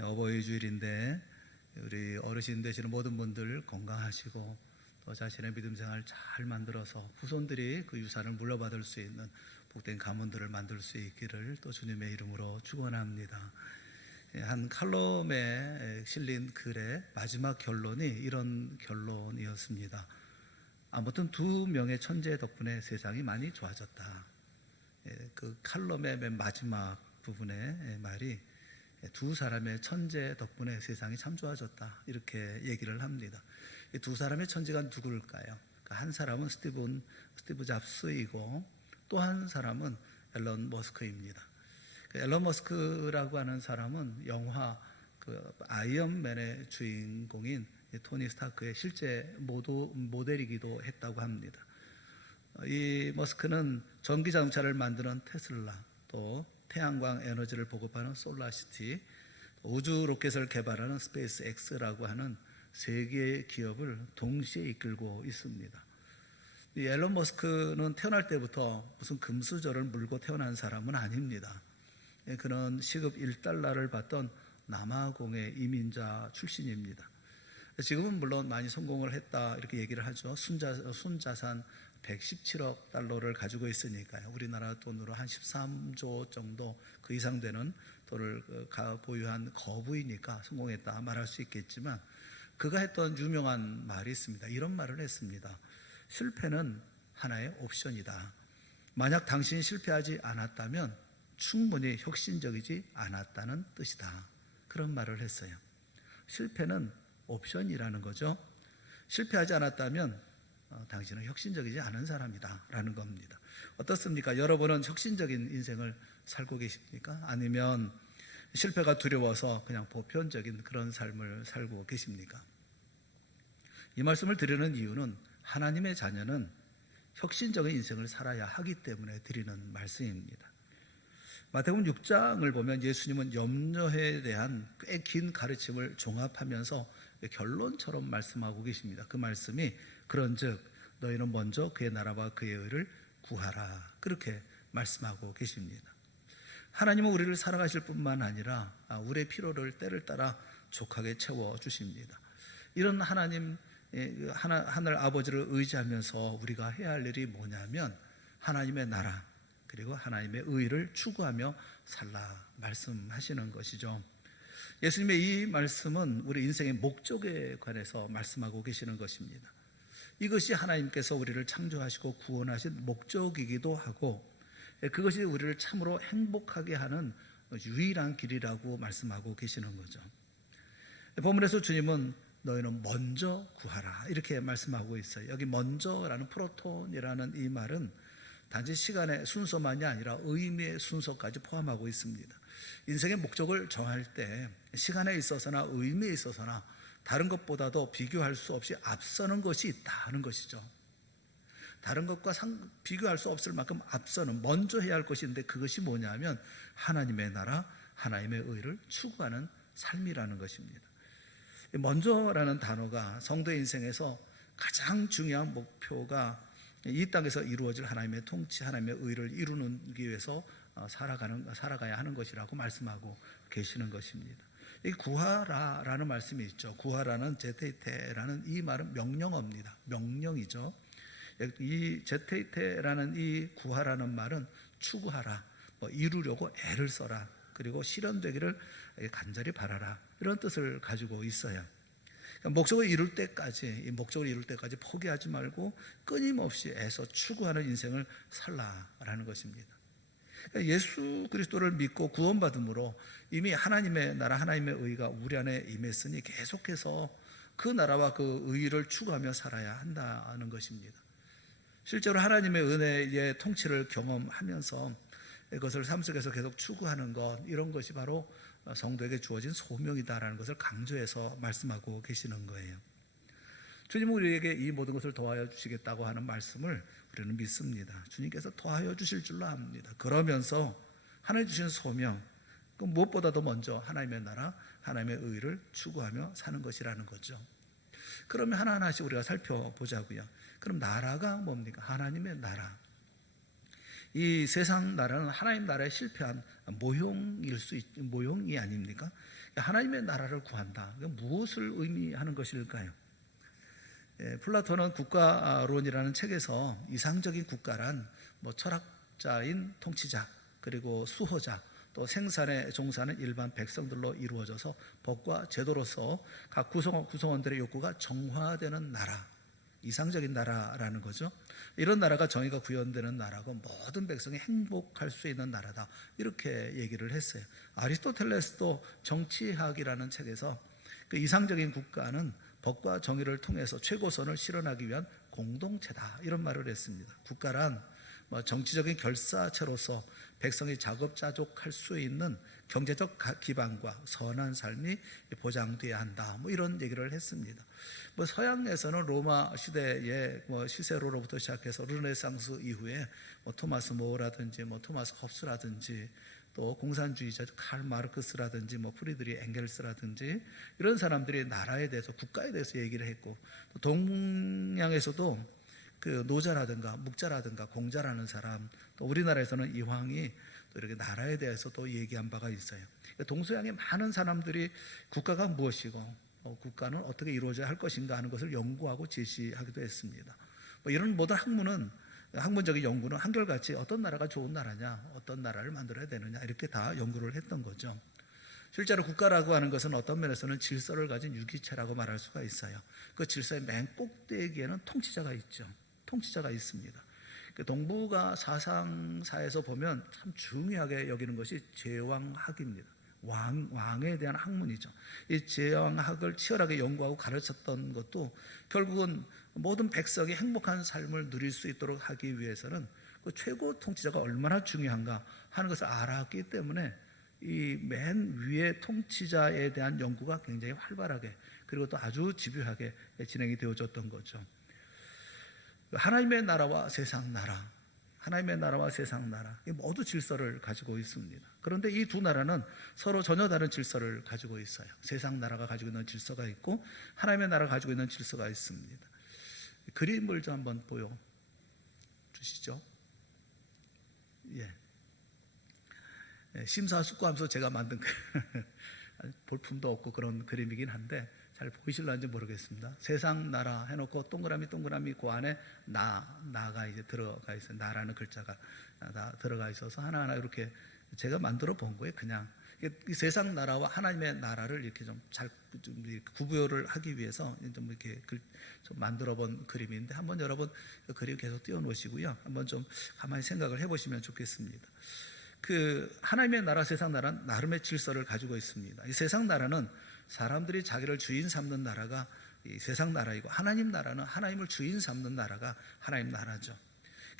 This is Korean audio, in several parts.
어버이 주일인데 우리 어르신 되시는 모든 분들 건강하시고 또 자신의 믿음 생활 잘 만들어서 후손들이 그 유산을 물려받을 수 있는 복된 가문들을 만들 수 있기를 또 주님의 이름으로 축원합니다. 한 칼럼에 실린 글의 마지막 결론이 이런 결론이었습니다. 아무튼 두 명의 천재 덕분에 세상이 많이 좋아졌다. 그 칼럼의 맨 마지막 부분의 말이 두 사람의 천재 덕분에 세상이 참 좋아졌다, 이렇게 얘기를 합니다. 이 두 사람의 천재가 누구일까요? 한 사람은 스티브 잡스이고 또 한 사람은 앨런 머스크입니다. 앨런 머스크라고 하는 사람은 영화 아이언맨의 주인공인 토니 스타크의 실제 모델이기도 했다고 합니다. 이 머스크는 전기 자동차를 만드는 테슬라, 또 태양광 에너지를 보급하는 솔라시티, 우주 로켓을 개발하는 스페이스 X라고 하는 세 개의 기업을 동시에 이끌고 있습니다. 이 앨런 머스크는 태어날 때부터 무슨 금수저를 물고 태어난 사람은 아닙니다. 그는 시급 1달러를 받던 남아공의 이민자 출신입니다. 지금은 물론 많이 성공을 했다, 이렇게 얘기를 하죠. 순자산 117억 달러를 가지고 있으니까요. 우리나라 돈으로 한 13조 정도 그 이상 되는 돈을 보유한 거부이니까 성공했다 말할 수 있겠지만, 그가 했던 유명한 말이 있습니다. 이런 말을 했습니다. 실패는 하나의 옵션이다. 만약 당신이 실패하지 않았다면 충분히 혁신적이지 않았다는 뜻이다. 그런 말을 했어요. 실패는 옵션이라는 거죠. 실패하지 않았다면 당신은 혁신적이지 않은 사람이다 라는 겁니다. 어떻습니까? 여러분은 혁신적인 인생을 살고 계십니까? 아니면 실패가 두려워서 그냥 보편적인 그런 삶을 살고 계십니까? 이 말씀을 드리는 이유는 하나님의 자녀는 혁신적인 인생을 살아야 하기 때문에 드리는 말씀입니다. 마태복음 6장을 보면 예수님은 염려에 대한 꽤 긴 가르침을 종합하면서 결론처럼 말씀하고 계십니다. 그 말씀이 그런즉 너희는 먼저 그의 나라와 그의 의를 구하라, 그렇게 말씀하고 계십니다. 하나님은 우리를 살아가실 뿐만 아니라 우리의 필요를 때를 따라 족하게 채워주십니다. 이런 하나님, 하늘 아버지를 의지하면서 우리가 해야 할 일이 뭐냐면 하나님의 나라 그리고 하나님의 의를 추구하며 살라 말씀하시는 것이죠. 예수님의 이 말씀은 우리 인생의 목적에 관해서 말씀하고 계시는 것입니다. 이것이 하나님께서 우리를 창조하시고 구원하신 목적이기도 하고, 그것이 우리를 참으로 행복하게 하는 유일한 길이라고 말씀하고 계시는 거죠. 본문에서 주님은 너희는 먼저 구하라, 이렇게 말씀하고 있어요. 여기 먼저라는 프로톤이라는 이 말은 단지 시간의 순서만이 아니라 의미의 순서까지 포함하고 있습니다. 인생의 목적을 정할 때 시간에 있어서나 의미에 있어서나 다른 것보다도 비교할 수 없이 앞서는 것이 있다는 것이죠. 다른 것과 비교할 수 없을 만큼 앞서는, 먼저 해야 할 것이 있는데 그것이 뭐냐면 하나님의 나라, 하나님의 의를 추구하는 삶이라는 것입니다. 먼저라는 단어가 성도의 인생에서 가장 중요한 목표가 이 땅에서 이루어질 하나님의 통치, 하나님의 의를 이루기 위해서 살아가야 하는 것이라고 말씀하고 계시는 것입니다. 이 구하라라는 말씀이 있죠. 구하라는 제테이테라는 이 말은 명령어입니다. 명령이죠. 이 제테이테라는 이 구하라는 말은 추구하라, 이루려고 애를 써라, 그리고 실현되기를 간절히 바라라, 이런 뜻을 가지고 있어요. 목적을 이룰 때까지, 이 목적을 이룰 때까지 포기하지 말고 끊임없이 애써 추구하는 인생을 살라라는 것입니다. 예수 그리스도를 믿고 구원받음으로 이미 하나님의 나라, 하나님의 의가 우리 안에 임했으니 계속해서 그 나라와 그 의를 추구하며 살아야 한다는 것입니다. 실제로 하나님의 은혜의 통치를 경험하면서 그것을 삶 속에서 계속 추구하는 것, 이런 것이 바로 성도에게 주어진 소명이다라는 것을 강조해서 말씀하고 계시는 거예요. 주님은 우리에게 이 모든 것을 더하여 주시겠다고 하는 말씀을 우리는 믿습니다. 주님께서 더하여 주실 줄로 압니다. 그러면서 하나님 주신 소명, 그 무엇보다도 먼저 하나님의 나라, 하나님의 의를 추구하며 사는 것이라는 거죠. 그러면 하나하나씩 우리가 살펴보자고요. 그럼 나라가 뭡니까? 하나님의 나라. 이 세상 나라는 하나님 나라에 실패한 모형이 아닙니까? 하나님의 나라를 구한다. 무엇을 의미하는 것일까요? 플라톤은 국가론이라는 책에서 이상적인 국가란 철학자인 통치자, 그리고 수호자, 또 생산에 종사하는 일반 백성들로 이루어져서 법과 제도로서 각 구성원들의 욕구가 정화되는 나라, 이상적인 나라라는 거죠. 이런 나라가 정의가 구현되는 나라고 모든 백성이 행복할 수 있는 나라다, 이렇게 얘기를 했어요. 아리스토텔레스도 정치학이라는 책에서 그 이상적인 국가는 법과 정의를 통해서 최고선을 실현하기 위한 공동체다, 이런 말을 했습니다. 국가란 정치적인 결사체로서 백성이 자급자족할 수 있는 경제적 기반과 선한 삶이 보장돼야 한다, 이런 얘기를 했습니다. 서양에서는 로마 시대의 시세로로부터 시작해서 르네상스 이후에 토마스 모어라든지 토마스 홉스라든지 또 공산주의자 칼 마르크스라든지 프리드리 엥겔스라든지 이런 사람들이 나라에 대해서, 국가에 대해서 얘기를 했고, 또 동양에서도 그 노자라든가 묵자라든가 공자라는 사람, 또 우리나라에서는 이황이 또 이렇게 나라에 대해서 또 얘기한 바가 있어요. 동서양의 많은 사람들이 국가가 무엇이고 국가는 어떻게 이루어져야 할 것인가 하는 것을 연구하고 제시하기도 했습니다. 이런 모든 학문적인 연구는 한결같이 어떤 나라가 좋은 나라냐, 어떤 나라를 만들어야 되느냐, 이렇게 다 연구를 했던 거죠. 실제로 국가라고 하는 것은 어떤 면에서는 질서를 가진 유기체라고 말할 수가 있어요. 그 질서의 맨 꼭대기에는 통치자가 있죠. 통치자가 있습니다. 동북아 사상사에서 보면 참 중요하게 여기는 것이 제왕학입니다. 왕에 대한 학문이죠. 이 제왕학을 치열하게 연구하고 가르쳤던 것도 결국은 모든 백성이 행복한 삶을 누릴 수 있도록 하기 위해서는 그 최고 통치자가 얼마나 중요한가 하는 것을 알았기 때문에 이 맨 위의 통치자에 대한 연구가 굉장히 활발하게, 그리고 또 아주 집요하게 진행이 되어졌던 거죠. 하나님의 나라와 세상 나라, 하나님의 나라와 세상 나라, 모두 질서를 가지고 있습니다. 그런데 이 두 나라는 서로 전혀 다른 질서를 가지고 있어요. 세상 나라가 가지고 있는 질서가 있고 하나님의 나라가 가지고 있는 질서가 있습니다. 그림을 좀 한번 보여주시죠. 심사숙고하면서 제가 만든 볼품도 없고 그런 그림이긴 한데 잘 보이실런지 모르겠습니다. 세상 나라 해놓고 동그라미 그 안에 나가 이제 들어가 있어요. 나라는 글자가 들어가 있어서 하나하나 이렇게 제가 만들어 본 거예요. 그냥 이 세상 나라와 하나님의 나라를 이렇게 좀 잘 구분을 하기 위해서 좀 이렇게 좀 만들어 본 그림인데, 한번 여러분 그 그림 계속 띄워놓으시고요. 한번 좀 가만히 생각을 해보시면 좋겠습니다. 그 하나님의 나라, 세상 나라는 나름의 질서를 가지고 있습니다. 이 세상 나라는 사람들이 자기를 주인 삼는 나라가 이 세상 나라이고, 하나님 나라는 하나님을 주인 삼는 나라가 하나님 나라죠.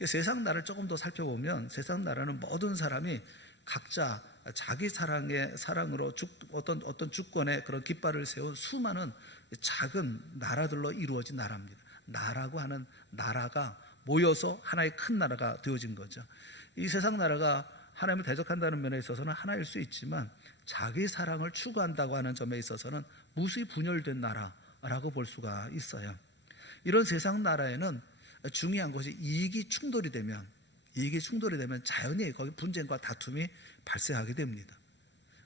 세상 나라를 조금 더 살펴보면, 세상 나라는 모든 사람이 각자 자기 사랑으로 어떤 주권의 그런 깃발을 세운 수많은 작은 나라들로 이루어진 나라입니다. 나라고 하는 나라가 모여서 하나의 큰 나라가 되어진 거죠. 이 세상 나라가 하나님을 대적한다는 면에 있어서는 하나일 수 있지만, 자기 사랑을 추구한다고 하는 점에 있어서는 무수히 분열된 나라라고 볼 수가 있어요. 이런 세상 나라에는 중요한 것이 이익이 충돌이 되면 자연히 거기 분쟁과 다툼이 발생하게 됩니다.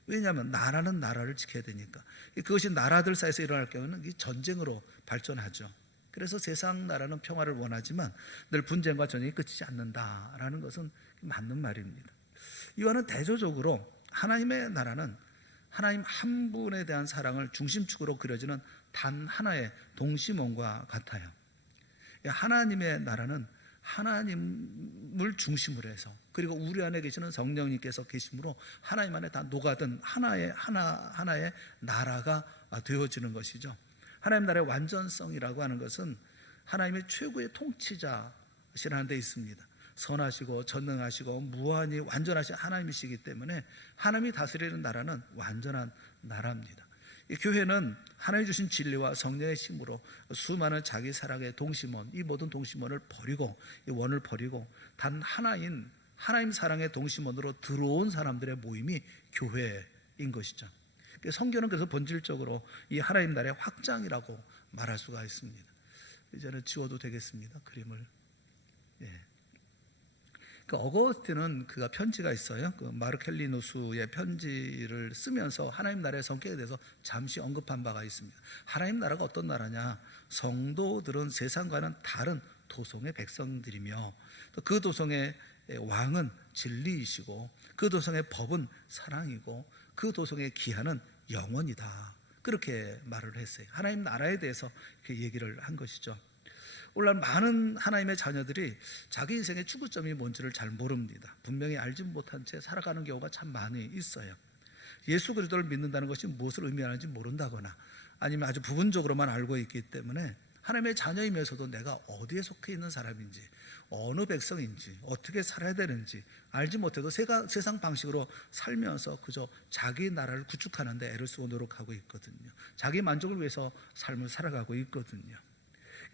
왜냐하면 나라는 나라를 지켜야 되니까. 그것이 나라들 사이에서 일어날 경우는 전쟁으로 발전하죠. 그래서 세상 나라는 평화를 원하지만 늘 분쟁과 전쟁이 끝이지 않는다라는 것은 맞는 말입니다. 이와는 대조적으로 하나님의 나라는 하나님 한 분에 대한 사랑을 중심축으로 그려지는 단 하나의 동심원과 같아요. 하나님의 나라는 하나님을 중심으로 해서, 그리고 우리 안에 계시는 성령님께서 계심으로 하나님 안에 다 녹아든 하나의 나라가 되어지는 것이죠. 하나님 나라의 완전성이라고 하는 것은 하나님의 최고의 통치자시라는 데 있습니다. 선하시고 전능하시고 무한히 완전하신 하나님이시기 때문에 하나님이 다스리는 나라는 완전한 나라입니다. 이 교회는 하나님 주신 진리와 성령의 힘으로 수많은 자기 사랑의 동심원, 이 모든 동심원을 버리고, 이 원을 버리고 단 하나인 하나님 사랑의 동심원으로 들어온 사람들의 모임이 교회인 것이죠. 성경은 그래서 본질적으로 이 하나님 나라의 확장이라고 말할 수가 있습니다. 이제는 지워도 되겠습니다. 그림을. 그 어거스틴은 그가 편지가 있어요. 그 마르켈리누스의 편지를 쓰면서 하나님 나라의 성격에 대해서 잠시 언급한 바가 있습니다. 하나님 나라가 어떤 나라냐? 성도들은 세상과는 다른 도성의 백성들이며 또 그 도성의 왕은 진리이시고 그 도성의 법은 사랑이고 그 도성의 기한은 영원이다. 그렇게 말을 했어요. 하나님 나라에 대해서 이렇게 얘기를 한 것이죠. 오늘날 많은 하나님의 자녀들이 자기 인생의 추구점이 뭔지를 잘 모릅니다. 분명히 알지 못한 채 살아가는 경우가 참 많이 있어요. 예수 그리스도를 믿는다는 것이 무엇을 의미하는지 모른다거나 아니면 아주 부분적으로만 알고 있기 때문에 하나님의 자녀이면서도 내가 어디에 속해 있는 사람인지, 어느 백성인지, 어떻게 살아야 되는지 알지 못해도 세상 방식으로 살면서 그저 자기 나라를 구축하는 데 애를 쓰고 노력하고 있거든요. 자기 만족을 위해서 삶을 살아가고 있거든요.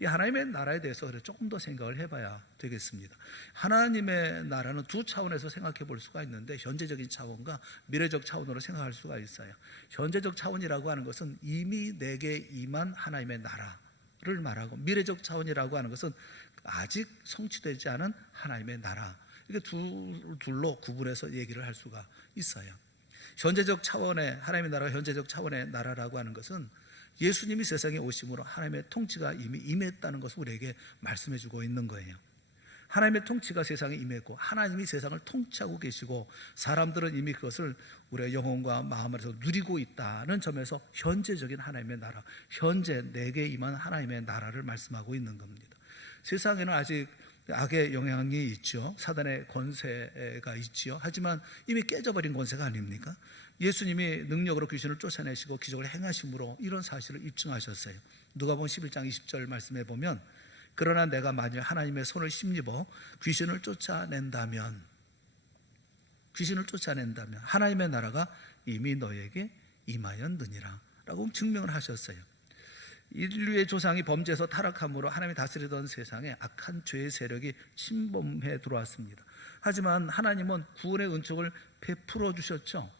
이 하나님의 나라에 대해서 조금 더 생각을 해봐야 되겠습니다. 하나님의 나라는 두 차원에서 생각해 볼 수가 있는데 현재적인 차원과 미래적 차원으로 생각할 수가 있어요. 현재적 차원이라고 하는 것은 이미 내게 임한 하나님의 나라를 말하고, 미래적 차원이라고 하는 것은 아직 성취되지 않은 하나님의 나라, 이렇게 둘로 구분해서 얘기를 할 수가 있어요. 현재적 차원의 하나님의 나라가 현재적 차원의 나라라고 하는 것은 예수님이 세상에 오심으로 하나님의 통치가 이미 임했다는 것을 우리에게 말씀해 주고 있는 거예요. 하나님의 통치가 세상에 임했고 하나님이 세상을 통치하고 계시고 사람들은 이미 그것을 우리의 영혼과 마음 안에서 누리고 있다는 점에서 현재적인 하나님의 나라, 현재 내게 임한 하나님의 나라를 말씀하고 있는 겁니다. 세상에는 아직 악의 영향이 있죠. 사단의 권세가 있지요. 하지만 이미 깨져버린 권세가 아닙니까? 예수님이 능력으로 귀신을 쫓아내시고 기적을 행하심으로 이런 사실을 입증하셨어요. 누가복음 11장 20절 말씀해 보면, 그러나 내가 만일 하나님의 손을 힘입어 귀신을 쫓아낸다면 하나님의 나라가 이미 너에게 임하였느니라 라고 증명을 하셨어요. 인류의 조상이 범죄에서 타락함으로 하나님이 다스리던 세상에 악한 죄의 세력이 침범해 들어왔습니다. 하지만 하나님은 구원의 은총을 베풀어 주셨죠.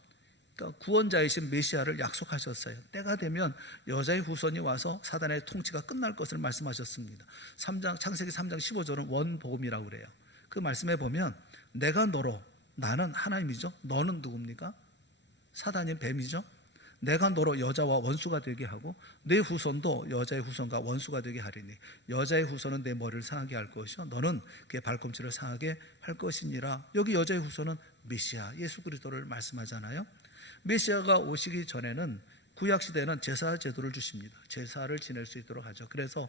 그러니까 구원자이신 메시아를 약속하셨어요. 때가 되면 여자의 후손이 와서 사단의 통치가 끝날 것을 말씀하셨습니다. 창세기 3장 15절은 원복음이라고 그래요. 그 말씀에 보면 내가 너로, 나는 하나님이죠. 너는 누굽니까? 사단인 뱀이죠. 내가 너로 여자와 원수가 되게 하고 내 후손도 여자의 후손과 원수가 되게 하리니 여자의 후손은 내 머리를 상하게 할 것이요 너는 그의 발꿈치를 상하게 할 것이니라. 여기 여자의 후손은 메시아 예수 그리스도를 말씀하잖아요. 메시아가 오시기 전에는 구약시대는 제사 제도를 주십니다. 제사를 지낼 수 있도록 하죠. 그래서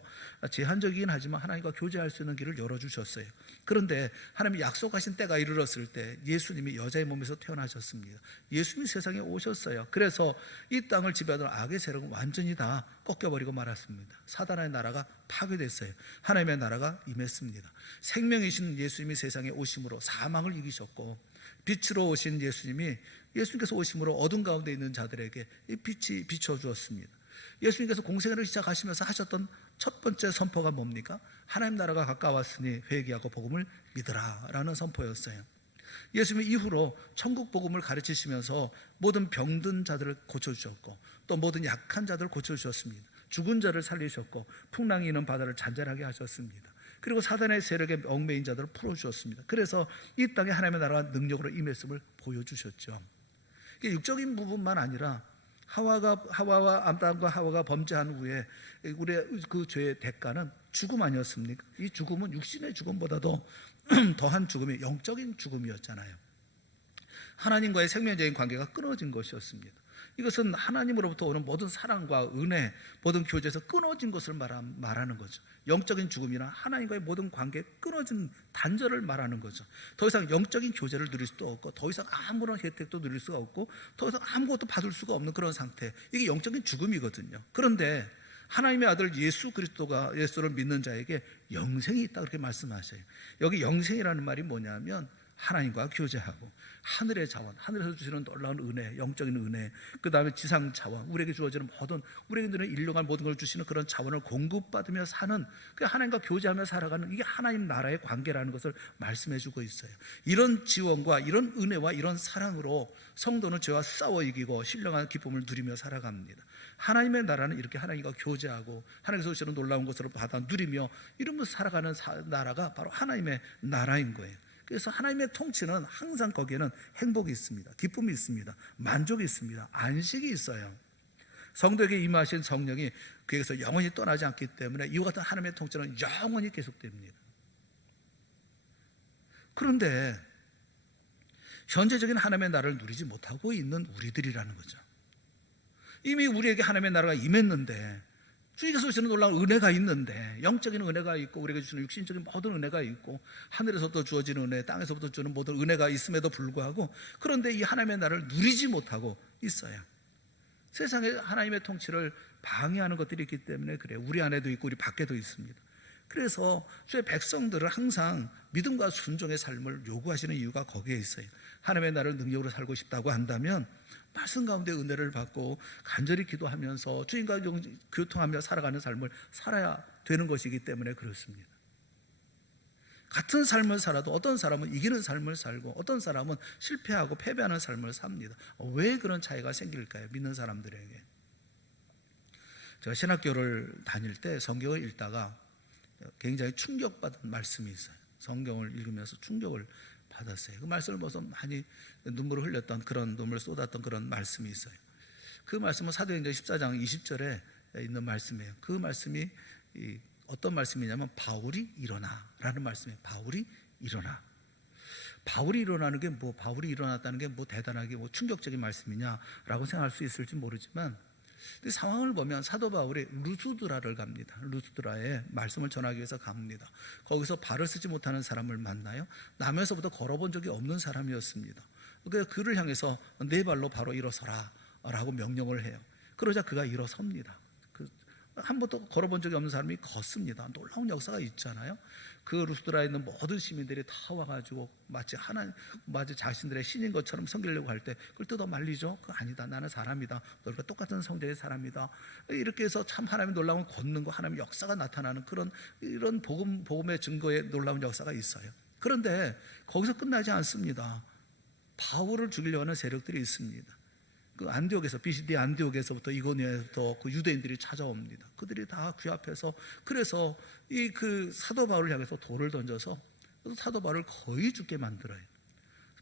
제한적이긴 하지만 하나님과 교제할 수 있는 길을 열어주셨어요. 그런데 하나님이 약속하신 때가 이르렀을 때 예수님이 여자의 몸에서 태어나셨습니다. 예수님이 세상에 오셨어요. 그래서 이 땅을 지배하던 악의 세력은 완전히 다 꺾여버리고 말았습니다. 사단의 나라가 파괴됐어요. 하나님의 나라가 임했습니다. 생명이신 예수님이 세상에 오심으로 사망을 이기셨고, 빛으로 오신 예수님께서 오심으로 어둠 가운데 있는 자들에게 이 빛이 비춰주었습니다. 예수님께서 공생애를 시작하시면서 하셨던 첫 번째 선포가 뭡니까? 하나님 나라가 가까웠으니 회개하고 복음을 믿으라 라는 선포였어요. 예수님 이후로 천국 복음을 가르치시면서 모든 병든 자들을 고쳐주셨고 또 모든 약한 자들을 고쳐주셨습니다. 죽은 자를 살리셨고 풍랑이 있는 바다를 잔잔하게 하셨습니다. 그리고 사단의 세력에 얽매인 자들을 풀어주셨습니다. 그래서 이 땅에 하나님의 나라가 능력으로 임했음을 보여주셨죠. 이게 육적인 부분만 아니라 아담과 하와가 범죄한 후에 우리의 그 죄의 대가는 죽음 아니었습니까? 이 죽음은 육신의 죽음보다도 더한 죽음이 영적인 죽음이었잖아요. 하나님과의 생명적인 관계가 끊어진 것이었습니다. 이것은 하나님으로부터 오는 모든 사랑과 은혜, 모든 교제에서 끊어진 것을 말하는 거죠. 영적인 죽음이나 하나님과의 모든 관계에 끊어진 단절을 말하는 거죠. 더 이상 영적인 교제를 누릴 수도 없고 더 이상 아무런 혜택도 누릴 수가 없고 더 이상 아무것도 받을 수가 없는 그런 상태, 이게 영적인 죽음이거든요. 그런데 하나님의 아들 예수 그리스도가, 예수를 믿는 자에게 영생이 있다 그렇게 말씀하셔요. 여기 영생이라는 말이 뭐냐면 하나님과 교제하고 하늘의 자원, 하늘에서 주시는 놀라운 은혜, 영적인 은혜, 그 다음에 지상 자원, 우리에게 주어지는 모든, 우리에게 드는 일용할 모든 걸 주시는 그런 자원을 공급받으며 사는, 그 하나님과 교제하며 살아가는, 이게 하나님 나라의 관계라는 것을 말씀해 주고 있어요. 이런 지원과 이런 은혜와 이런 사랑으로 성도는 죄와 싸워 이기고 신령한 기쁨을 누리며 살아갑니다. 하나님의 나라는 이렇게 하나님과 교제하고 하나님께서 주시는 놀라운 것으로 받아 누리며 이러면서 살아가는 나라가 바로 하나님의 나라인 거예요. 그래서 하나님의 통치는 항상 거기에는 행복이 있습니다. 기쁨이 있습니다. 만족이 있습니다. 안식이 있어요. 성도에게 임하신 성령이 그에게서 영원히 떠나지 않기 때문에 이와 같은 하나님의 통치는 영원히 계속됩니다. 그런데 현재적인 하나님의 나라를 누리지 못하고 있는 우리들이라는 거죠. 이미 우리에게 하나님의 나라가 임했는데, 주님께서 주시는 놀라운 은혜가 있는데, 영적인 은혜가 있고 우리에게 주시는 육신적인 모든 은혜가 있고 하늘에서부터 주어지는 은혜, 땅에서부터 주는 모든 은혜가 있음에도 불구하고, 그런데 이 하나님의 나라를 누리지 못하고 있어요. 세상에 하나님의 통치를 방해하는 것들이 있기 때문에 그래요. 우리 안에도 있고 우리 밖에도 있습니다. 그래서 주의 백성들을 항상 믿음과 순종의 삶을 요구하시는 이유가 거기에 있어요. 하나님의 나라를 능력으로 살고 싶다고 한다면 말씀 가운데 은혜를 받고 간절히 기도하면서 주님과 교통하며 살아가는 삶을 살아야 되는 것이기 때문에 그렇습니다. 같은 삶을 살아도 어떤 사람은 이기는 삶을 살고 어떤 사람은 실패하고 패배하는 삶을 삽니다. 왜 그런 차이가 생길까요? 믿는 사람들에게. 제가 신학교를 다닐 때 성경을 읽다가 굉장히 충격받은 말씀이 있어요. 성경을 읽으면서 충격을 받았어요. 그 말씀을 보면서 많이 눈물을 흘렸던, 그런 눈물을 쏟았던 그런 말씀이 있어요. 그 말씀은 사도행전 14장 20절에 있는 말씀이에요. 그 말씀이 어떤 말씀이냐면 바울이 일어나라는 말씀이에요. 바울이 일어나. 바울이 일어나는 게 바울이 일어났다는 게 대단하게 충격적인 말씀이냐라고 생각할 수 있을지 모르지만, 상황을 보면 사도 바울이 루스드라를 갑니다. 루스드라에 말씀을 전하기 위해서 갑니다. 거기서 발을 쓰지 못하는 사람을 만나요. 남에서부터 걸어본 적이 없는 사람이었습니다. 그래서 그를 향해서 네 발로 바로 일어서라 라고 명령을 해요. 그러자 그가 일어섭니다. 한 번도 걸어본 적이 없는 사람이 걷습니다. 놀라운 역사가 있잖아요. 그 루스드라에 있는 모든 시민들이 다 와가지고 마치 자신들의 신인 것처럼 섬기려고 할 때 그걸 뜯어 말리죠. 그거 아니다, 나는 사람이다, 너희가 똑같은 성질의 사람이다. 이렇게 해서 참 하나님의 놀라운 권능 과 하나님의 역사가 나타나는 이런 복음의 증거의 놀라운 역사가 있어요. 그런데 거기서 끝나지 않습니다. 바울을 죽이려고 하는 세력들이 있습니다. 그 안디옥에서, 비시디 안디옥에서부터 이고니아에서부터 그 유대인들이 찾아옵니다. 그들이 다 귀 앞에서, 그래서 그 사도 바울을 향해서 돌을 던져서 사도 바울을 거의 죽게 만들어요.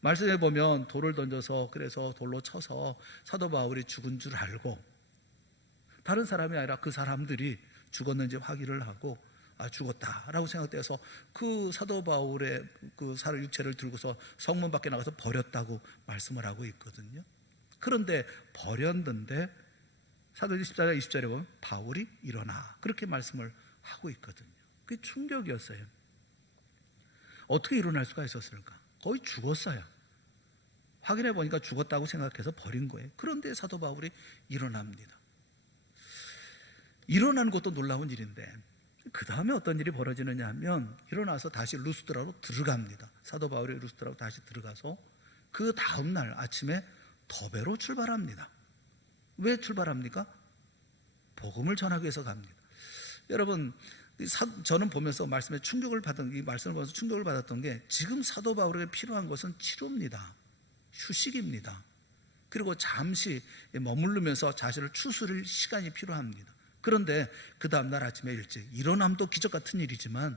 말씀에 보면 돌을 던져서, 그래서 돌로 쳐서 사도 바울이 죽은 줄 알고, 다른 사람이 아니라 그 사람들이 죽었는지 확인을 하고 죽었다라고 생각돼서 그 사도 바울의 그 육체를 들고서 성문 밖에 나가서 버렸다고 말씀을 하고 있거든요. 그런데 버렸는데 사도행전 14장 20절에 보면 바울이 일어나, 그렇게 말씀을 하고 있거든요. 그게 충격이었어요. 어떻게 일어날 수가 있었을까? 거의 죽었어요. 확인해 보니까 죽었다고 생각해서 버린 거예요. 그런데 사도 바울이 일어납니다. 일어나는 것도 놀라운 일인데, 그 다음에 어떤 일이 벌어지느냐 하면, 일어나서 다시 루스드라로 들어갑니다. 사도 바울이 루스드라로 다시 들어가서 그 다음 날 아침에 더베로 출발합니다. 왜 출발합니까? 복음을 전하기 위해서 갑니다. 여러분, 저는 보면서 이 말씀을 보면서 충격을 받았던 게, 지금 사도 바울에게 필요한 것은 치료입니다. 휴식입니다. 그리고 잠시 머무르면서 자신을 추스릴 시간이 필요합니다. 그런데 그 다음날 아침에 일찍 일어남도 기적 같은 일이지만,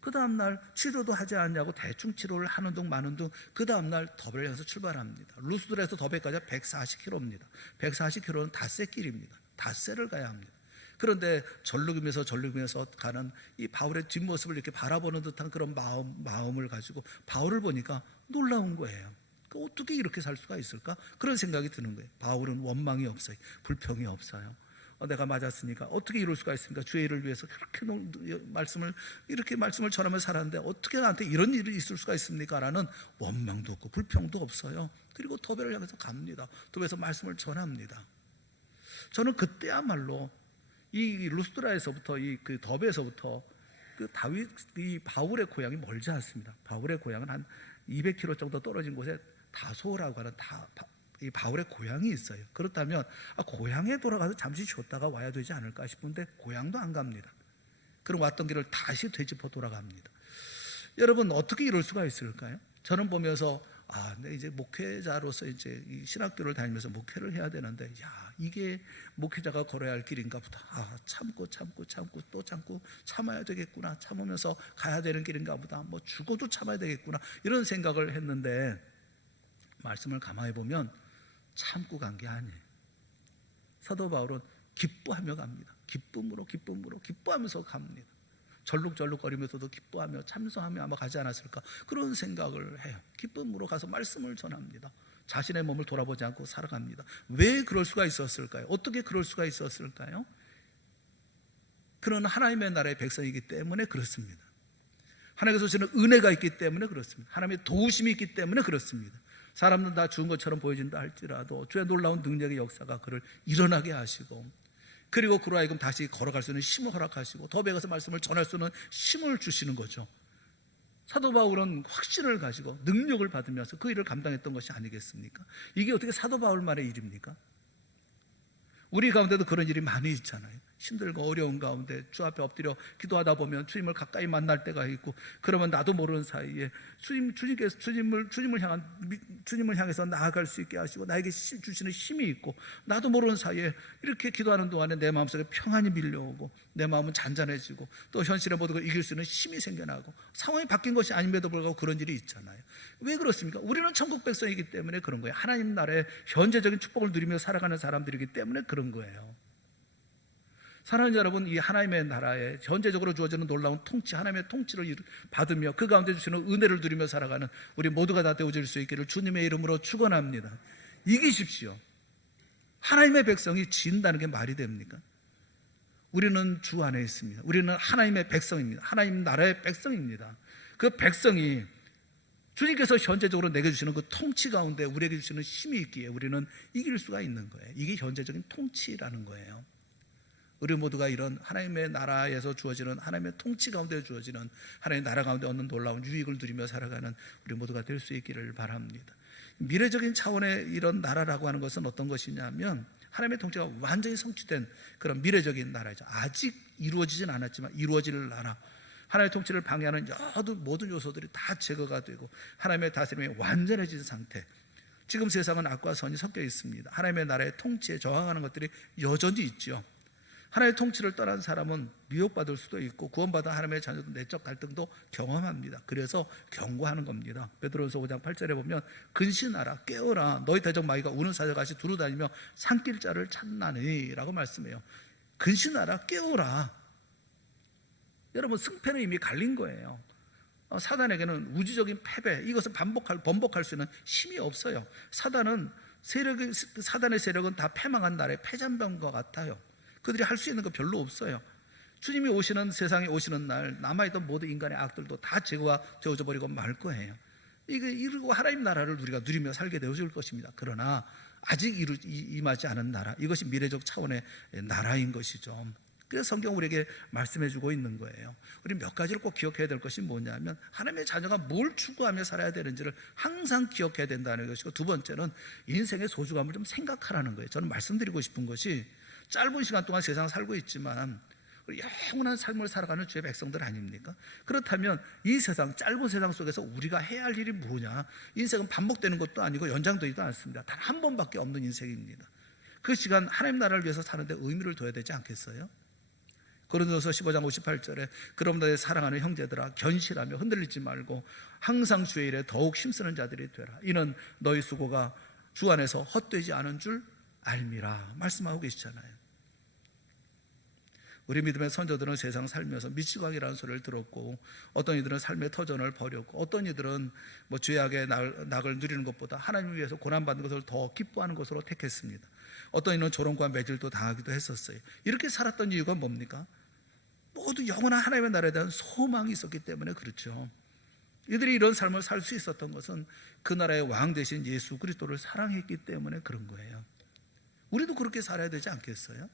그 다음날 치료도 하지 않냐고 대충 치료를 하는 둥 마는 둥 그 다음날 더베를 향해서 출발합니다. 루스드라에서 더베까지 140km입니다. 140km는 닷새 길입니다. 닷새를 가야 합니다. 그런데 절룩이면서 가는 이 바울의 뒷모습을 이렇게 바라보는 듯한 그런 마음을 가지고 바울을 보니까 놀라운 거예요. 어떻게 이렇게 살 수가 있을까? 그런 생각이 드는 거예요. 바울은 원망이 없어요. 불평이 없어요. 내가 맞았으니까 어떻게 이럴 수가 있습니까? 주의 일을 위해서 그렇게 말씀을 전하며 살았는데 어떻게 나한테 이런 일이 있을 수가 있습니까? 라는 원망도 없고 불평도 없어요. 그리고 더베를 향해서 갑니다. 더베에서 말씀을 전합니다. 저는 그때야말로 이 루스드라에서부터 그 더베에서부터 이 바울의 고향이 멀지 않습니다. 바울의 고향은 한 200km 정도 떨어진 곳에 다소라고 하는 이 바울의 고향이 있어요. 그렇다면 고향에 돌아가서 잠시 쉬었다가 와야 되지 않을까 싶은데 고향도 안 갑니다. 그럼 왔던 길을 다시 되짚어 돌아갑니다. 여러분, 어떻게 이럴 수가 있을까요? 저는 보면서 근데 이제 목회자로서 이제 이 신학교를 다니면서 목회를 해야 되는데, 이게 목회자가 걸어야 할 길인가 보다. 참고 또 참고 참아야 되겠구나. 참으면서 가야 되는 길인가 보다. 뭐 죽어도 참아야 되겠구나. 이런 생각을 했는데, 말씀을 가만히 보면 참고 간 게 아니에요. 사도 바울은 기뻐하며 갑니다. 기쁨으로 기뻐하면서 갑니다. 절룩절룩거리면서도 기뻐하며 참소하며 아마 가지 않았을까, 그런 생각을 해요. 기쁨으로 가서 말씀을 전합니다. 자신의 몸을 돌아보지 않고 살아갑니다. 왜 그럴 수가 있었을까요? 어떻게 그럴 수가 있었을까요? 그런 하나님의 나라의 백성이기 때문에 그렇습니다. 하나님께서 주시는 은혜가 있기 때문에 그렇습니다. 하나님의 도우심이 있기 때문에 그렇습니다. 사람들은 다 죽은 것처럼 보여진다 할지라도 주의 놀라운 능력의 역사가 그를 일어나게 하시고, 그리고 그로 하여금 다시 걸어갈 수 있는 힘을 허락하시고, 더 배워서 말씀을 전할 수 있는 힘을 주시는 거죠. 사도 바울은 확신을 가지고 능력을 받으면서 그 일을 감당했던 것이 아니겠습니까? 이게 어떻게 사도 바울만의 일입니까? 우리 가운데도 그런 일이 많이 있잖아요. 힘들고 어려운 가운데 주 앞에 엎드려 기도하다 보면 주님을 가까이 만날 때가 있고, 그러면 나도 모르는 사이에 주님께서 주님을 향해서 나아갈 수 있게 하시고 나에게 주시는 힘이 있고, 나도 모르는 사이에 이렇게 기도하는 동안에 내 마음속에 평안이 밀려오고 내 마음은 잔잔해지고 또 현실의 모든 걸 이길 수 있는 힘이 생겨나고, 상황이 바뀐 것이 아님에도 불구하고 그런 일이 있잖아요. 왜 그렇습니까? 우리는 천국 백성이기 때문에 그런 거예요. 하나님 나라의 현재적인 축복을 누리며 살아가는 사람들이기 때문에 그런 거예요. 사랑하는 여러분, 이 하나님의 나라에 현재적으로 주어지는 놀라운 통치, 하나님의 통치를 받으며 그 가운데 주시는 은혜를 누리며 살아가는 우리 모두가 다 되어질 수 있기를 주님의 이름으로 축원합니다. 이기십시오. 하나님의 백성이 진다는 게 말이 됩니까? 우리는 주 안에 있습니다. 우리는 하나님의 백성입니다. 하나님 나라의 백성입니다. 그 백성이 주님께서 현재적으로 내게 주시는 그 통치 가운데 우리에게 주시는 힘이 있기에 우리는 이길 수가 있는 거예요. 이게 현재적인 통치라는 거예요. 우리 모두가 이런 하나님의 나라에서 주어지는, 하나님의 통치 가운데 주어지는 하나님의 나라 가운데 얻는 놀라운 유익을 누리며 살아가는 우리 모두가 될 수 있기를 바랍니다. 미래적인 차원의 이런 나라라고 하는 것은 어떤 것이냐면, 하나님의 통치가 완전히 성취된 그런 미래적인 나라죠. 아직 이루어지진 않았지만 이루어질 나라, 하나님의 통치를 방해하는 모든 요소들이 다 제거가 되고 하나님의 다스림이 완전해진 상태. 지금 세상은 악과 선이 섞여 있습니다. 하나님의 나라의 통치에 저항하는 것들이 여전히 있죠. 하나님의 통치를 떠난 사람은 미혹받을 수도 있고 구원받은 하나님의 자녀도 내적 갈등도 경험합니다. 그래서 경고하는 겁니다. 베드로전서 5장 8절에 보면 근신하라, 깨어라, 너희 대적 마귀가 우는 사자같이 두루다니며 삼킬 자를 찾나니 라고 말씀해요. 근신하라, 깨어라. 여러분, 승패는 이미 갈린 거예요. 사단에게는 우주적인 패배, 이것을 번복할 수 있는 힘이 없어요. 사단의 세력은 다 패망한 날의 패잔병과 같아요. 그들이 할 수 있는 거 별로 없어요. 주님이 오시는, 세상에 오시는 날 남아있던 모든 인간의 악들도 다 제거가 되어져 버리고 말 거예요. 이루고 하나님 나라를 우리가 누리며 살게 되어질 것입니다. 그러나 아직 임하지 않은 나라, 이것이 미래적 차원의 나라인 것이죠. 그래서 성경 우리에게 말씀해 주고 있는 거예요. 우리 몇 가지를 꼭 기억해야 될 것이 뭐냐면, 하나님의 자녀가 뭘 추구하며 살아야 되는지를 항상 기억해야 된다는 것이고, 두 번째는 인생의 소중함을 좀 생각하라는 거예요. 저는 말씀드리고 싶은 것이, 짧은 시간 동안 세상을 살고 있지만 영원한 삶을 살아가는 주의 백성들 아닙니까? 그렇다면 이 세상, 짧은 세상 속에서 우리가 해야 할 일이 뭐냐? 인생은 반복되는 것도 아니고 연장되지도 않습니다. 단 한 번밖에 없는 인생입니다. 그 시간 하나님 나라를 위해서 사는데 의미를 둬야 되지 않겠어요? 고린도서 15장 58절에 그럼 너의 사랑하는 형제들아, 견실하며 흔들리지 말고 항상 주의 일에 더욱 힘쓰는 자들이 되라. 이는 너희 수고가 주 안에서 헛되지 않은 줄 알미라 말씀하고 계시잖아요. 우리 믿음의 선조들은 세상 살면서 미치광이라는 소리를 들었고, 어떤 이들은 삶의 터전을 버렸고, 어떤 이들은 죄악의 낙을 누리는 것보다 하나님을 위해서 고난받는 것을 더 기뻐하는 것으로 택했습니다. 어떤 이는 조롱과 매질도 당하기도 했었어요. 이렇게 살았던 이유가 뭡니까? 모두 영원한 하나님의 나라에 대한 소망이 있었기 때문에 그렇죠. 이들이 이런 삶을 살 수 있었던 것은 그 나라의 왕 대신 예수 그리스도를 사랑했기 때문에 그런 거예요. 우리도 그렇게 살아야 되지 않겠어요?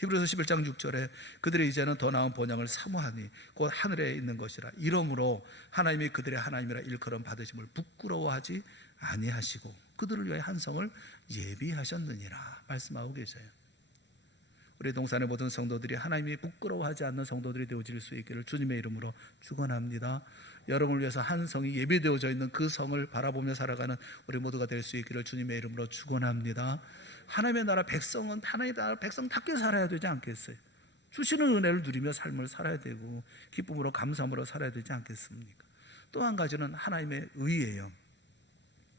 히브리서 11장 6절에 그들이 이제는 더 나은 본향을 사모하니 곧 하늘에 있는 것이라. 이러므로 하나님이 그들의 하나님이라 일컬음 받으심을 부끄러워하지 아니하시고 그들을 위해 한 성을 예비하셨느니라 말씀하고 계세요. 우리 동산의 모든 성도들이 하나님이 부끄러워하지 않는 성도들이 되어질 수 있기를 주님의 이름으로 축원합니다. 여러분을 위해서 한 성이 예비되어져 있는 그 성을 바라보며 살아가는 우리 모두가 될 수 있기를 주님의 이름으로 축원합니다. 하나님의 나라 백성은 하나님의 나라 백성답게 살아야 되지 않겠어요? 주시는 은혜를 누리며 삶을 살아야 되고 기쁨으로 감사함으로 살아야 되지 않겠습니까? 또 한 가지는 하나님의 의예요.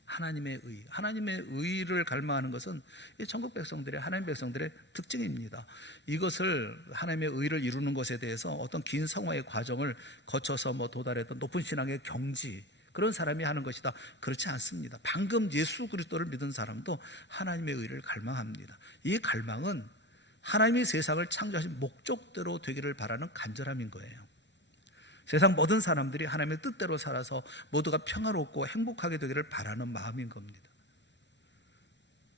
하나님의 의, 하나님의 의를 갈망하는 것은 천국 백성들의, 하나님 백성들의 특징입니다. 이것을 하나님의 의를 이루는 것에 대해서 어떤 긴 성화의 과정을 거쳐서 도달했던 높은 신앙의 경지, 그런 사람이 하는 것이다, 그렇지 않습니다. 방금 예수 그리스도를 믿은 사람도 하나님의 의를 갈망합니다. 이 갈망은 하나님이 세상을 창조하신 목적대로 되기를 바라는 간절함인 거예요. 세상 모든 사람들이 하나님의 뜻대로 살아서 모두가 평화롭고 행복하게 되기를 바라는 마음인 겁니다.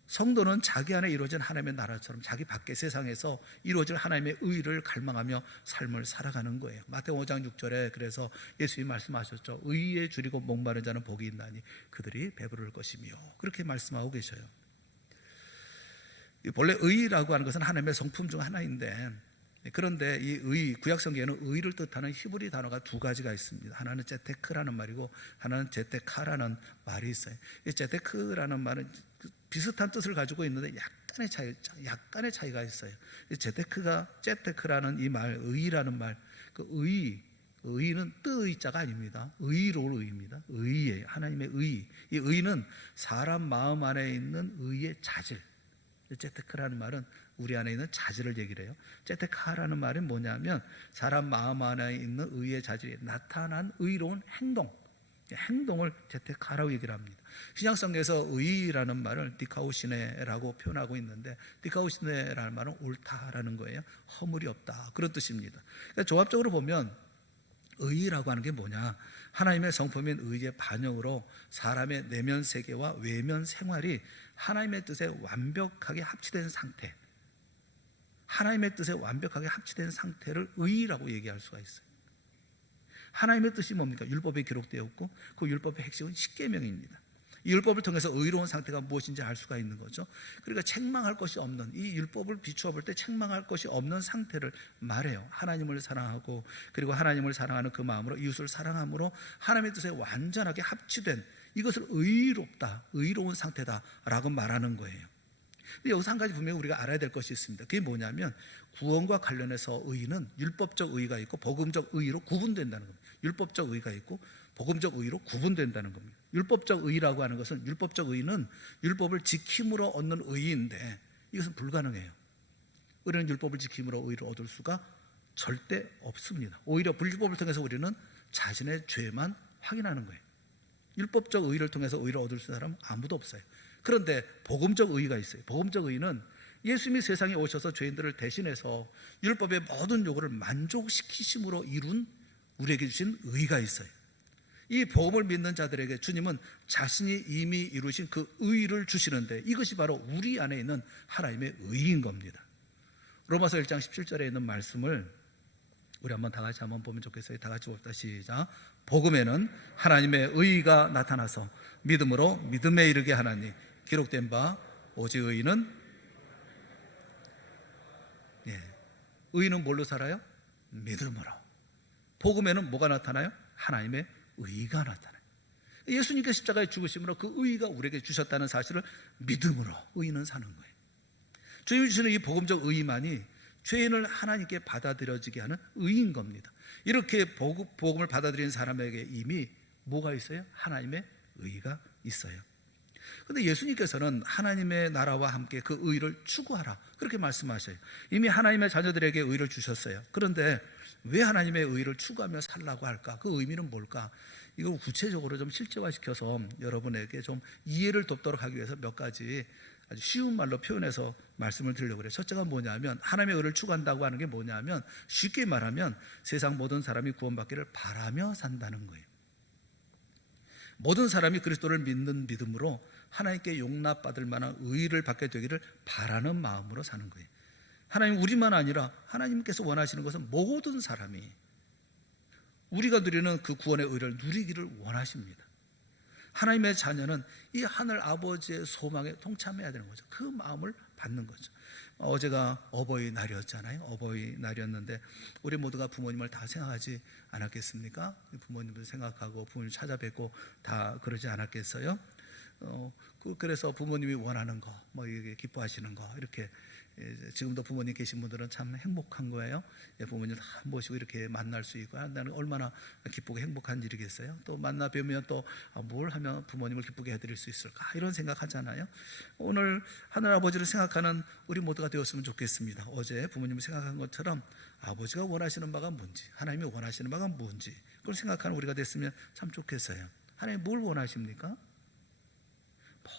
성도는 자기 안에 이루어진 하나님의 나라처럼 자기 밖의 세상에서 이루어질 하나님의 의를 갈망하며 삶을 살아가는 거예요. 마태복음 5장 6절에 그래서 예수님이 말씀하셨죠. 의에 줄이고 목마른 자는 복이 있나니 그들이 배부를 것이며, 그렇게 말씀하고 계셔요. 본래 의라고 하는 것은 하나님의 성품 중 하나인데, 그런데 이 의, 구약성경에는 의를 뜻하는 히브리 단어가 두 가지가 있습니다. 하나는 제테크라는 말이고 하나는 제테카라는 말이 있어요. 이 제테크라는 말은 비슷한 뜻을 가지고 있는데 약간의 차이가 있어요. 이 제테크라는 이 말, 의라는 말, 그 의는 뜻의자가 아닙니다. 의로울 의입니다. 의예요. 하나님의 의. 이 의는 사람 마음 안에 있는 의의 자질. 제테크라는 말은 우리 안에 있는 자질을 얘기를 해요. 제테카라는 말은 뭐냐면 사람 마음 안에 있는 의의 자질이 나타난 의로운 행동을 제테카라고 얘기를 합니다. 신약성경에서 의라는 말을 디카우시네라고 표현하고 있는데, 디카우시네라는 말은 옳다라는 거예요. 허물이 없다, 그런 뜻입니다. 그러니까 조합적으로 보면 의라고 하는 게 뭐냐, 하나님의 성품인 의의 반영으로 사람의 내면 세계와 외면 생활이 하나님의 뜻에 완벽하게 합치된 상태, 하나님의 뜻에 완벽하게 합치된 상태를 의라고 얘기할 수가 있어요. 하나님의 뜻이 뭡니까? 율법에 기록되었고 그 율법의 핵심은 십계명입니다. 이 율법을 통해서 의로운 상태가 무엇인지 알 수가 있는 거죠. 그러니까 책망할 것이 없는, 이 율법을 비추어 볼 때 책망할 것이 없는 상태를 말해요. 하나님을 사랑하고 그리고 하나님을 사랑하는 그 마음으로 이웃을 사랑함으로 하나님의 뜻에 완전하게 합치된, 이것을 의롭다, 의로운 상태다라고 말하는 거예요. 근데 여기서 한 가지 분명히 우리가 알아야 될 것이 있습니다. 그게 뭐냐면 구원과 관련해서 의는 율법적 의가 있고 복음적 의로 구분된다는 겁니다. 율법적 의가 있고 복음적 의로 구분된다는 겁니다. 율법적 의라고 하는 것은, 율법적 의는 율법을 지킴으로 얻는 의인데 이것은 불가능해요. 우리는 율법을 지킴으로 의를 얻을 수가 절대 없습니다. 오히려 율법을 통해서 우리는 자신의 죄만 확인하는 거예요. 율법적 의를 통해서 의를 얻을 수 있는 사람은 아무도 없어요. 그런데 복음적 의가 있어요. 복음적 의는 예수님이 세상에 오셔서 죄인들을 대신해서 율법의 모든 요구를 만족시키심으로 이룬 우리에게 주신 의가 있어요. 이 복음을 믿는 자들에게 주님은 자신이 이미 이루신 그 의를 주시는데, 이것이 바로 우리 안에 있는 하나님의 의인 겁니다. 로마서 1장 17절에 있는 말씀을 우리 한번 다 같이 한번 보면 좋겠어요. 다 같이 봅시다. 시작. 복음에는 하나님의 의가 나타나서 믿음으로 믿음에 이르게 하나니 기록된 바 오직 의인은, 의인은 뭘로 살아요? 믿음으로. 복음에는 뭐가 나타나요? 하나님의 의가 나타나요. 예수님께서 십자가에 죽으심으로 그 의가 우리에게 주셨다는 사실을 믿음으로 의인은 사는 거예요. 주님이 주시는 이 복음적 의만이 죄인을 하나님께 받아들여지게 하는 의인 겁니다. 이렇게 복음을 받아들인 사람에게 이미 뭐가 있어요? 하나님의 의가 있어요. 그런데 예수님께서는 하나님의 나라와 함께 그 의를 추구하라, 그렇게 말씀하셔요. 이미 하나님의 자녀들에게 의를 주셨어요. 그런데 왜 하나님의 의를 추구하며 살라고 할까? 그 의미는 뭘까? 이걸 구체적으로 좀 실제화시켜서 여러분에게 좀 이해를 돕도록 하기 위해서 몇 가지 아주 쉬운 말로 표현해서 말씀을 드리려고 그래요. 첫째가 뭐냐면, 하나님의 의를 추구한다고 하는 게 뭐냐면, 쉽게 말하면 세상 모든 사람이 구원받기를 바라며 산다는 거예요. 모든 사람이 그리스도를 믿는 믿음으로 하나님께 용납받을 만한 의를 받게 되기를 바라는 마음으로 사는 거예요. 하나님, 우리만 아니라 하나님께서 원하시는 것은 모든 사람이 우리가 누리는 그 구원의 의를 누리기를 원하십니다. 하나님의 자녀는 이 하늘 아버지의 소망에 동참해야 되는 거죠. 그 마음을 받는 거죠. 어제가 어버이날이었잖아요. 어버이날이었는데 우리 모두가 부모님을 다 생각하지 않았겠습니까? 부모님을 생각하고 부모님 찾아뵙고 다 그러지 않았겠어요? 그래서 부모님이 원하는 거, 뭐 이게 기뻐하시는 거, 이렇게 지금도 부모님 계신 분들은 참 행복한 거예요. 부모님 다 모시고 이렇게 만날 수 있고 한다는 얼마나 기쁘고 행복한 일이겠어요. 또 만나 뵈면 또 뭘 하면 부모님을 기쁘게 해드릴 수 있을까, 이런 생각하잖아요. 오늘 하늘아버지를 생각하는 우리 모두가 되었으면 좋겠습니다. 어제 부모님을 생각한 것처럼 아버지가 원하시는 바가 뭔지, 하나님이 원하시는 바가 뭔지 그걸 생각하는 우리가 됐으면 참 좋겠어요. 하나님 뭘 원하십니까?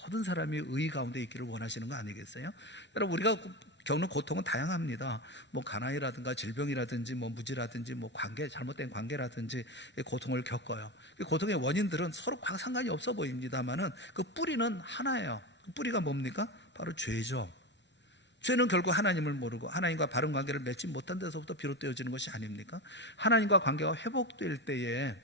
모든 사람이 의 가운데 있기를 원하시는 거 아니겠어요? 여러분, 우리가 겪는 고통은 다양합니다. 뭐 가난이라든가 질병이라든지 뭐 무지라든지 뭐 관계, 잘못된 관계라든지 고통을 겪어요. 고통의 원인들은 서로 상관이 없어 보입니다만은 그 뿌리는 하나예요. 그 뿌리가 뭡니까? 바로 죄죠. 죄는 결국 하나님을 모르고 하나님과 바른 관계를 맺지 못한 데서부터 비롯되어지는 것이 아닙니까? 하나님과 관계가 회복될 때에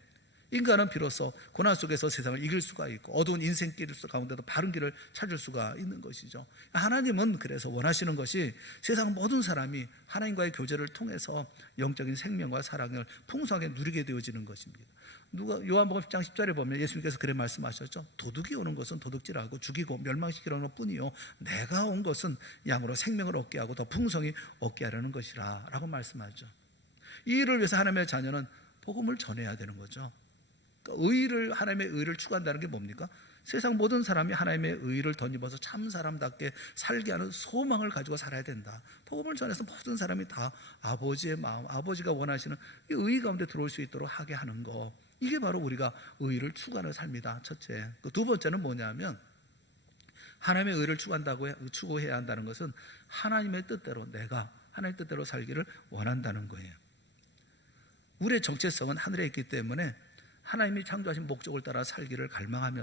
인간은 비로소 고난 속에서 세상을 이길 수가 있고 어두운 인생길 가운데도 바른 길을 찾을 수가 있는 것이죠. 하나님은 그래서 원하시는 것이 세상 모든 사람이 하나님과의 교제를 통해서 영적인 생명과 사랑을 풍성하게 누리게 되어지는 것입니다. 요한복음 10장 10절에 보면 예수님께서 그래 말씀하셨죠. 도둑이 오는 것은 도둑질하고 죽이고 멸망시키려는 것뿐이요, 내가 온 것은 양으로 생명을 얻게 하고 더 풍성히 얻게 하려는 것이라 라고 말씀하죠. 이 일을 위해서 하나님의 자녀는 복음을 전해야 되는 거죠. 하나님의 의를 추구한다는 게 뭡니까? 세상 모든 사람이 하나님의 의를 덧입어서 참 사람답게 살게 하는 소망을 가지고 살아야 된다. 복음을 전해서 모든 사람이 다 아버지의 마음, 아버지가 원하시는 이 의 가운데 들어올 수 있도록 하게 하는 거, 이게 바로 우리가 의를 추구하는 삶이다. 첫째. 두 번째는 뭐냐면, 하나님의 의를 추구해야 한다는 것은 하나님의 뜻대로, 내가 하나님의 뜻대로 살기를 원한다는 거예요. 우리의 정체성은 하늘에 있기 때문에 하나님이 창조하신 목적을 따라 살기를 갈망하며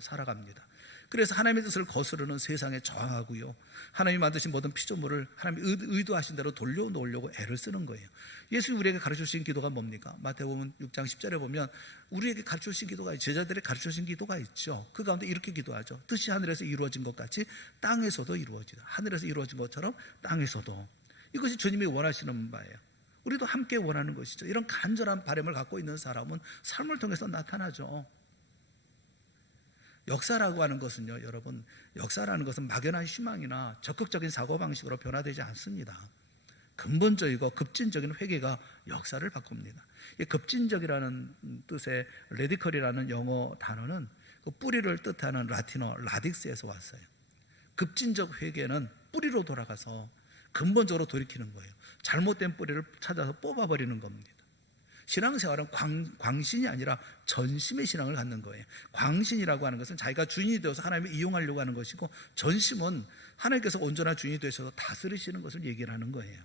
살아갑니다. 그래서 하나님의 뜻을 거스르는 세상에 저항하고요, 하나님이 만드신 모든 피조물을 하나님이 의도하신 대로 돌려놓으려고 애를 쓰는 거예요. 예수님이 우리에게 가르쳐주신 기도가 뭡니까? 마태복음 6장 10절에 보면 우리에게 가르쳐주신 기도가, 제자들에게 가르쳐주신 기도가 있죠. 그 가운데 이렇게 기도하죠. 뜻이 하늘에서 이루어진 것 같이 땅에서도 이루어지다. 하늘에서 이루어진 것처럼 땅에서도. 이것이 주님이 원하시는 바예요. 우리도 함께 원하는 것이죠. 이런 간절한 바람을 갖고 있는 사람은 삶을 통해서 나타나죠. 역사라고 하는 것은요, 여러분, 역사라는 것은 막연한 희망이나 적극적인 사고방식으로 변화되지 않습니다. 근본적이고 급진적인 회개가 역사를 바꿉니다. 이 급진적이라는 뜻의 레디컬이라는 영어 단어는 그 뿌리를 뜻하는 라틴어 라딕스에서 왔어요. 급진적 회개는 뿌리로 돌아가서 근본적으로 돌이키는 거예요. 잘못된 뿌리를 찾아서 뽑아버리는 겁니다. 신앙생활은 광신이 아니라 전심의 신앙을 갖는 거예요. 광신이라고 하는 것은 자기가 주인이 되어서 하나님을 이용하려고 하는 것이고, 전심은 하나님께서 온전한 주인이 되셔서 다스리시는 것을 얘기를 하는 거예요.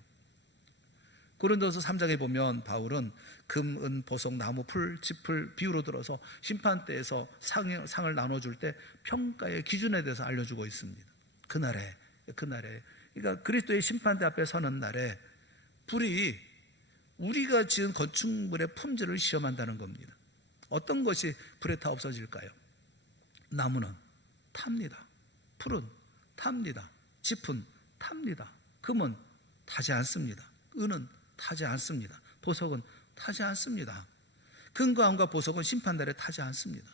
고린도서 3장에 보면 바울은 금, 은, 보석, 나무, 풀, 짚을 비유로 들어서 심판대에서 상을 나눠줄 때 평가의 기준에 대해서 알려주고 있습니다. 그날에 그러니까 그리스도의 심판대 앞에 서는 날에 불이 우리가 지은 건축물의 품질을 시험한다는 겁니다. 어떤 것이 불에 타 없어질까요? 나무는 탑니다. 풀은 탑니다. 짚은 탑니다. 금은 타지 않습니다. 은은 타지 않습니다. 보석은 타지 않습니다. 금과 은과 보석은 심판날에 타지 않습니다.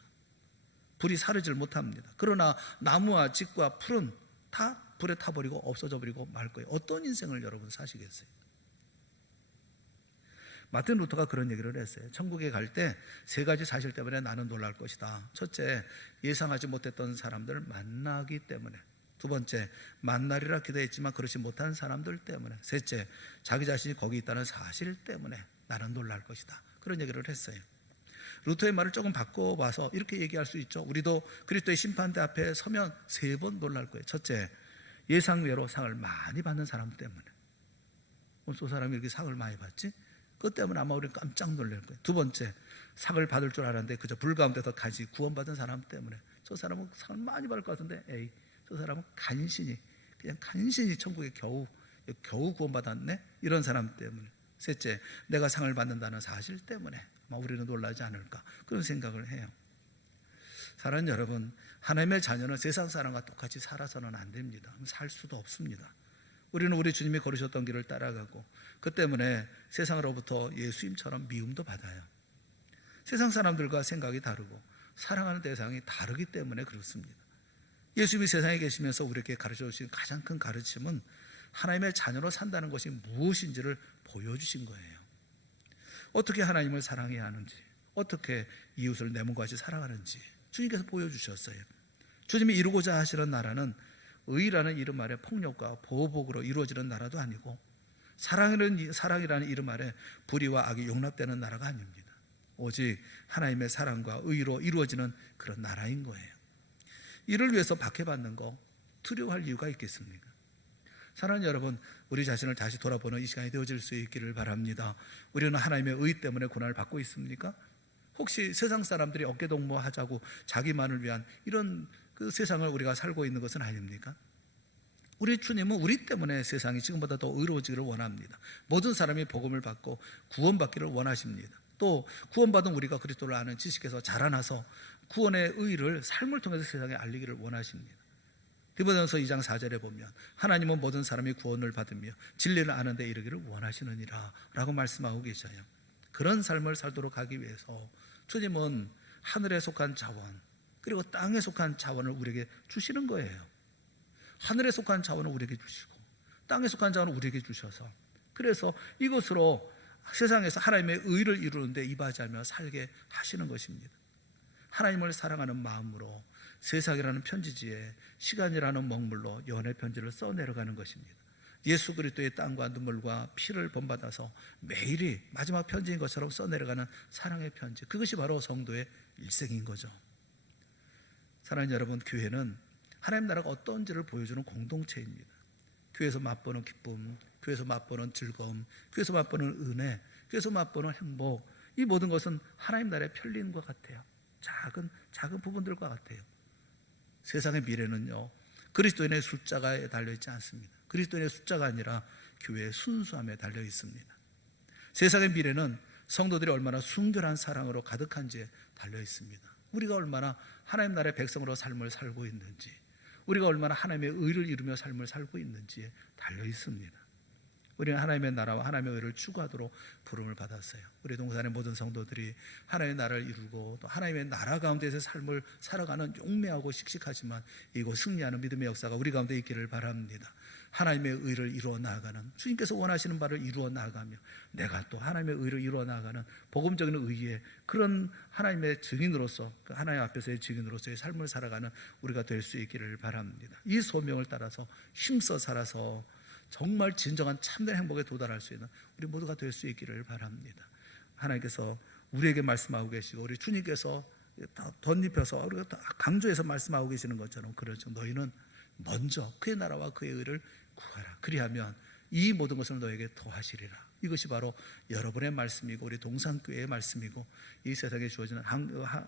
불이 사르질 못합니다. 그러나 나무와 짚과 풀은 다 불에 타버리고 없어져 버리고 말 거예요. 어떤 인생을 여러분 사시겠어요? 마틴 루터가 그런 얘기를 했어요. 천국에 갈 때 세 가지 사실 때문에 나는 놀랄 것이다. 첫째, 예상하지 못했던 사람들을 만나기 때문에. 두 번째, 만나리라 기대했지만 그렇지 못한 사람들 때문에. 셋째, 자기 자신이 거기 있다는 사실 때문에 나는 놀랄 것이다. 그런 얘기를 했어요. 루터의 말을 조금 바꿔봐서 이렇게 얘기할 수 있죠. 우리도 그리스도의 심판대 앞에 서면 3번 놀랄 거예요. 첫째, 예상외로 상을 많이 받는 사람 때문에. 저 사람이 이렇게 상을 많이 받지? 그것 때문에 아마 우리는 깜짝 놀랄 거예요. 두 번째, 상을 받을 줄 알았는데 그저 불 가운데서 간신히 구원받은 사람 때문에. 저 사람은 상을 많이 받을 것 같은데 저 사람은 그냥 간신히 천국에 겨우 구원받았네? 이런 사람 때문에. 셋째, 내가 상을 받는다는 사실 때문에 아마 우리는 놀라지 않을까, 그런 생각을 해요. 사랑하는 여러분, 하나님의 자녀는 세상 사람과 똑같이 살아서는 안 됩니다. 살 수도 없습니다. 우리는 우리 주님이 걸으셨던 길을 따라가고 그 때문에 세상으로부터 예수님처럼 미움도 받아요. 세상 사람들과 생각이 다르고 사랑하는 대상이 다르기 때문에 그렇습니다. 예수님이 세상에 계시면서 우리에게 가르쳐 주신 가장 큰 가르침은 하나님의 자녀로 산다는 것이 무엇인지를 보여주신 거예요. 어떻게 하나님을 사랑해야 하는지, 어떻게 이웃을 내 몸과 같이 사랑하는지 주님께서 보여주셨어요. 주님이 이루고자 하시는 나라는 의라는 이름 아래 폭력과 보복으로 이루어지는 나라도 아니고 사랑이라는 이름 아래 불의와 악이 용납되는 나라가 아닙니다. 오직 하나님의 사랑과 의로 이루어지는 그런 나라인 거예요. 이를 위해서 박해받는 거 두려워할 이유가 있겠습니까? 사랑하는 여러분, 우리 자신을 다시 돌아보는 이 시간이 되어질 수 있기를 바랍니다. 우리는 하나님의 의 때문에 고난을 받고 있습니까? 혹시 세상 사람들이 어깨동무하자고 자기만을 위한 이런 그 세상을 우리가 살고 있는 것은 아닙니까? 우리 주님은 우리 때문에 세상이 지금보다 더 의로워지기를 원합니다. 모든 사람이 복음을 받고 구원받기를 원하십니다. 또 구원받은 우리가 그리스도를 아는 지식에서 자라나서 구원의 의를 삶을 통해서 세상에 알리기를 원하십니다. 디모데전서 2장 4절에 보면 하나님은 모든 사람이 구원을 받으며 진리를 아는 데 이르기를 원하시느니라 라고 말씀하고 계셔요. 그런 삶을 살도록 하기 위해서 주님은 하늘에 속한 자원 그리고 땅에 속한 자원을 우리에게 주시는 거예요. 하늘에 속한 자원을 우리에게 주시고 땅에 속한 자원을 우리에게 주셔서 그래서 이것으로 세상에서 하나님의 의를 이루는데 임하자며 살게 하시는 것입니다. 하나님을 사랑하는 마음으로 세상이라는 편지지에 시간이라는 먹물로 연애 편지를 써내려가는 것입니다. 예수 그리스도의 땀과 눈물과 피를 본받아서 매일이 마지막 편지인 것처럼 써내려가는 사랑의 편지, 그것이 바로 성도의 일생인 거죠. 사랑하는 여러분, 교회는 하나님 나라가 어떤지를 보여주는 공동체입니다. 교회에서 맛보는 기쁨, 교회에서 맛보는 즐거움, 교회에서 맛보는 은혜, 교회에서 맛보는 행복, 이 모든 것은 하나님 나라의 편리함과 같아요. 작은 부분들과 같아요. 세상의 미래는요, 그리스도인의 숫자가 달려있지 않습니다. 그리스도인의 숫자가 아니라 교회의 순수함에 달려 있습니다. 세상의 미래는 성도들이 얼마나 순결한 사랑으로 가득한지에 달려 있습니다. 우리가 얼마나 하나님 나라의 백성으로 삶을 살고 있는지, 우리가 얼마나 하나님의 의를 이루며 삶을 살고 있는지에 달려 있습니다. 우리는 하나님의 나라와 하나님의 의를 추구하도록 부름을 받았어요. 우리 동산의 모든 성도들이 하나님의 나라를 이루고 또 하나님의 나라 가운데서 삶을 살아가는 용매하고 씩씩하지만 이곳 승리하는 믿음의 역사가 우리 가운데 있기를 바랍니다. 하나님의 의를 이루어 나아가는, 주님께서 원하시는 바를 이루어 나아가며 내가 또 하나님의 의를 이루어 나아가는 복음적인 의의 그런 하나님의 증인으로서, 하나님 앞에서의 증인으로서의 삶을 살아가는 우리가 될 수 있기를 바랍니다. 이 소명을 따라서 힘써 살아서 정말 진정한 참된 행복에 도달할 수 있는 우리 모두가 될 수 있기를 바랍니다. 하나님께서 우리에게 말씀하고 계시고 우리 주님께서 덧입혀서 우리가 강조해서 말씀하고 계시는 것처럼, 그렇죠. 너희는 먼저 그의 나라와 그의 의를 구하라. 그리하면 이 모든 것을 너에게 더하시리라. 이것이 바로 여러분의 말씀이고 우리 동산교회의 말씀이고 이 세상에 주어지는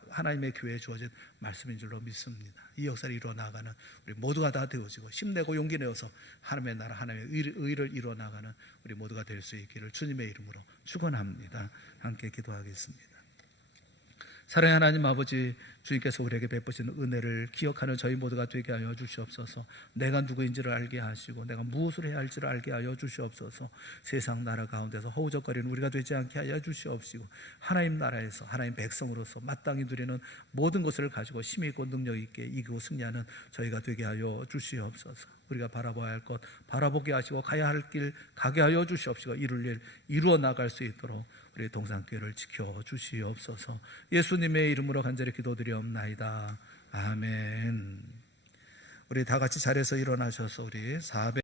하나님의 교회에 주어진 말씀인 줄로 믿습니다. 이 역사를 이루어 나가는 우리 모두가 다 되어지고 힘내고 용기 내어서 하나님의 나라, 하나님의 의를 이루어 나가는 우리 모두가 될 수 있기를 주님의 이름으로 축원합니다. 함께 기도하겠습니다. 사랑의 하나님 아버지, 주님께서 우리에게 베푸신 은혜를 기억하는 저희 모두가 되게 하여 주시옵소서. 내가 누구인지를 알게 하시고 내가 무엇을 해야 할지를 알게 하여 주시옵소서. 세상 나라 가운데서 허우적거리는 우리가 되지 않게 하여 주시옵시고 하나님 나라에서 하나님 백성으로서 마땅히 누리는 모든 것을 가지고 힘이 있고 능력 있게 이기고 승리하는 저희가 되게 하여 주시옵소서. 우리가 바라봐야 할 것 바라보게 하시고 가야 할 길 가게 하여 주시옵시고 이룰 일 이루어 나갈 수 있도록 우리 동산교회를 지켜주시옵소서. 예수님의 이름으로 간절히 기도드리옵나이다. 아멘. 우리 다 같이 자리에서 일어나셔서 우리 400